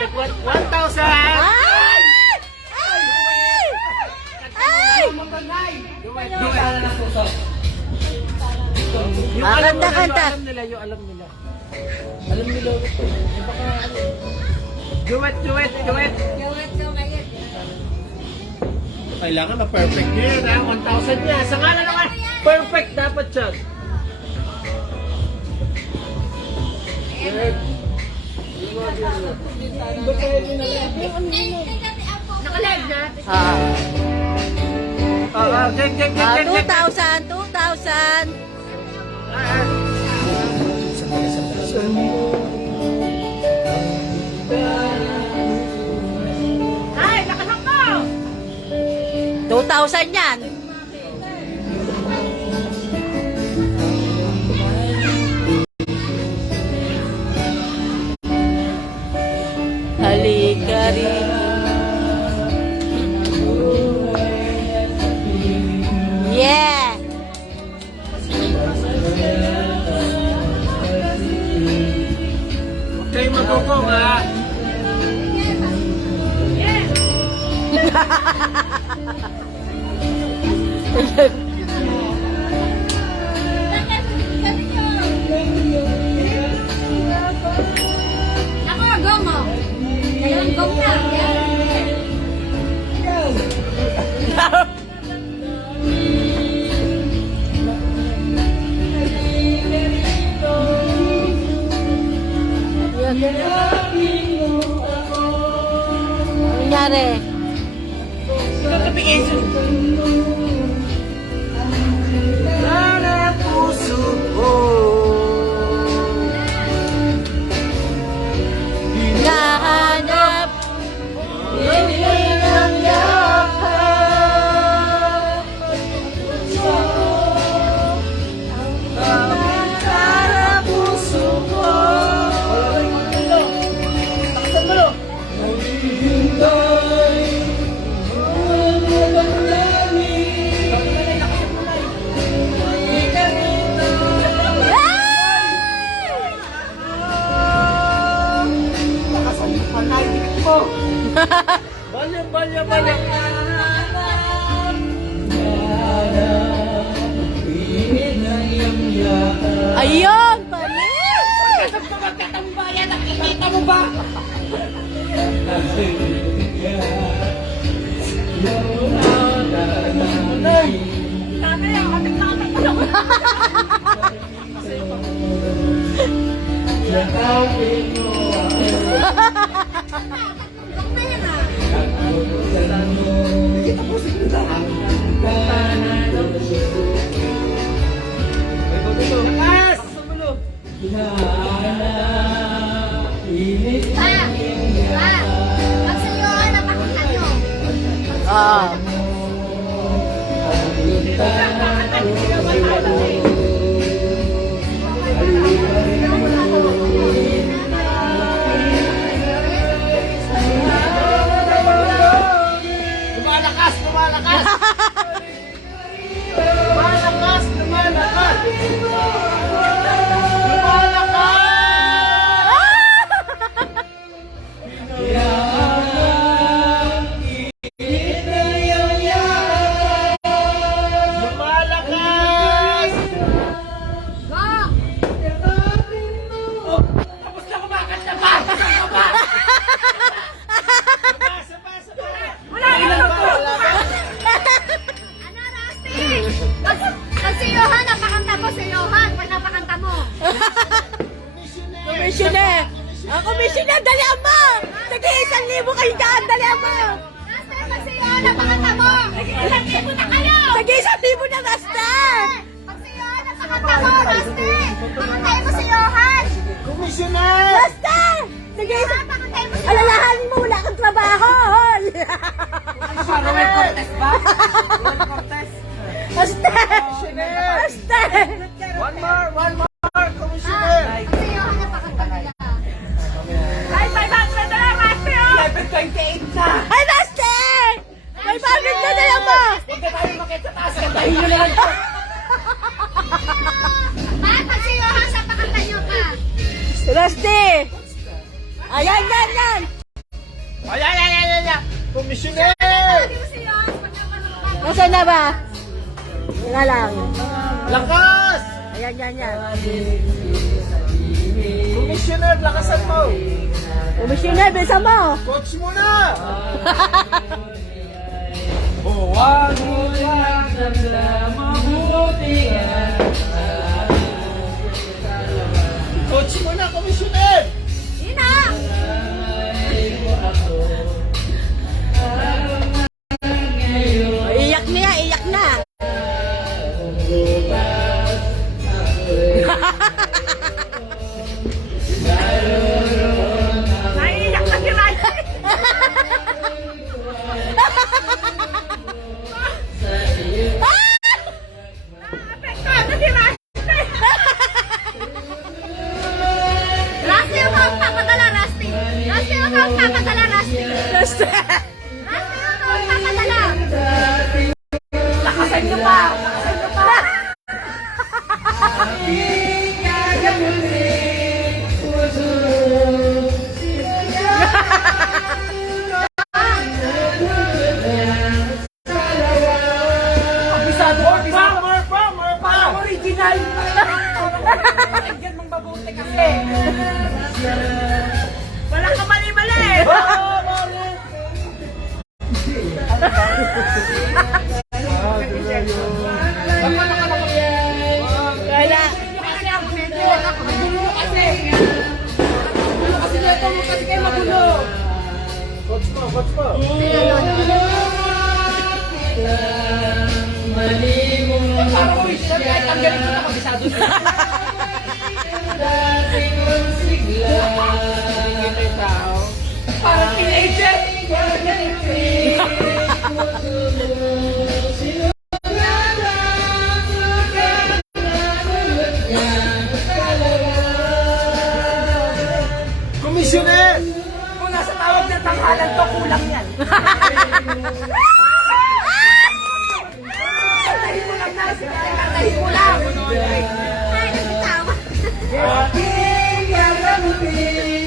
Take 1,000! Ay! Ay! Yung alam Kanta, nila, kanta. yung alam nila, yung alam nila. Alam nila ito. Duet, duet, duet. Kailangan ma-perfect nyo yan, ha? 1,000 niya. Sa nga na naman, perfect dapat siya. Naka-live na. Geng, geng, geng, geng, geng. 2,000, 2,000. Ay, nakasak mo! 2,000 yan. Halika rito. Yeah! Huwag kayong magugong, ha? Ako, go mo. Ngayon, go na. Ano nangyari? Sana puso ko. Hinahanap. Hinihinang yakap. Sana puso ko. Taksan mo, no? Balya, balya, balya. Ayun! Palit! Magkatambayan, nakikita mo ba? Sabi, ang ating nakatakot ako. Go na yan, ah. Lakas! Taksan mo, no? Magsayoan, napakita nyo. Ah. Lumalakas, lumalakas! Lumalakas, lumalakas! Lumalakas! Go! Oh, tapos na kumakanta pa! Saba, saba! Wala na Ilan ako. ba? Wala ba? Ano, Rusty? Magsayohan, napakanta mo, sayohan. Pag napakanta mo. Commissioner! Ang commissioner, dalihan mo! Tagi-1,000 kayo dyan, dalihan mo! Rusty, magsayohan, napakanta mo. Ilang libo na kayo. Tagi-1,000 na Master! Magsayohan, napakanta mo, Rusty. Pakantay mo sayohan. Commissioner! Master! Tagi-1,000. Pakantay mo sayohan. Alalahan mo, wala kang trabaho! hoy! Ruel Cortez ba? Ruel Cortez? Master! Master! One more, Commissioner! Magsayohan, napakanta nila. Ay, 500 na lang, Master! 11:28 na! Ay, Master! May pamit na dalihan mo! Huwag na tayo makita sa taas, kantahin nyo na lang to! Bakit magsayohan sa pakanta nyo ka? Rusty! Ayan, yan, yan! Ay, ay, ay, ay, ay! Commissioner! Tawagin mo si Yohan. Pagkapanong Nasaan na ba? Nga lang. Lakas! Ayan, yan, yan. Commissioner, lakasan mo! Komisyoner, bilisan mo. Coach mo na! Huwag mo lang mabuti Coach mo na, Commissioner! Yun na! Iyak na, iyak na. Naiiyak na si Raisi. Apektado si Raisi. Raisi, yung tawag papadala, Raisi. Raisi, yung tawag papadala, Raisi. Raisi, yung tawag papadala. Lakasan nyo pa. Lakasan nyo pa. Abisado, abisado. More pa! Original. Tingnan mong mabuti kasi. Wala ka mali-mali. Wala. Coach mo, coach mo! Parang teenager. Commissioner! Kung nasa tawag ng tanghalan to, kulang yan. Katahin mo lang na. Katahin mo lang. Ay, nagtawa. Aking gagamutin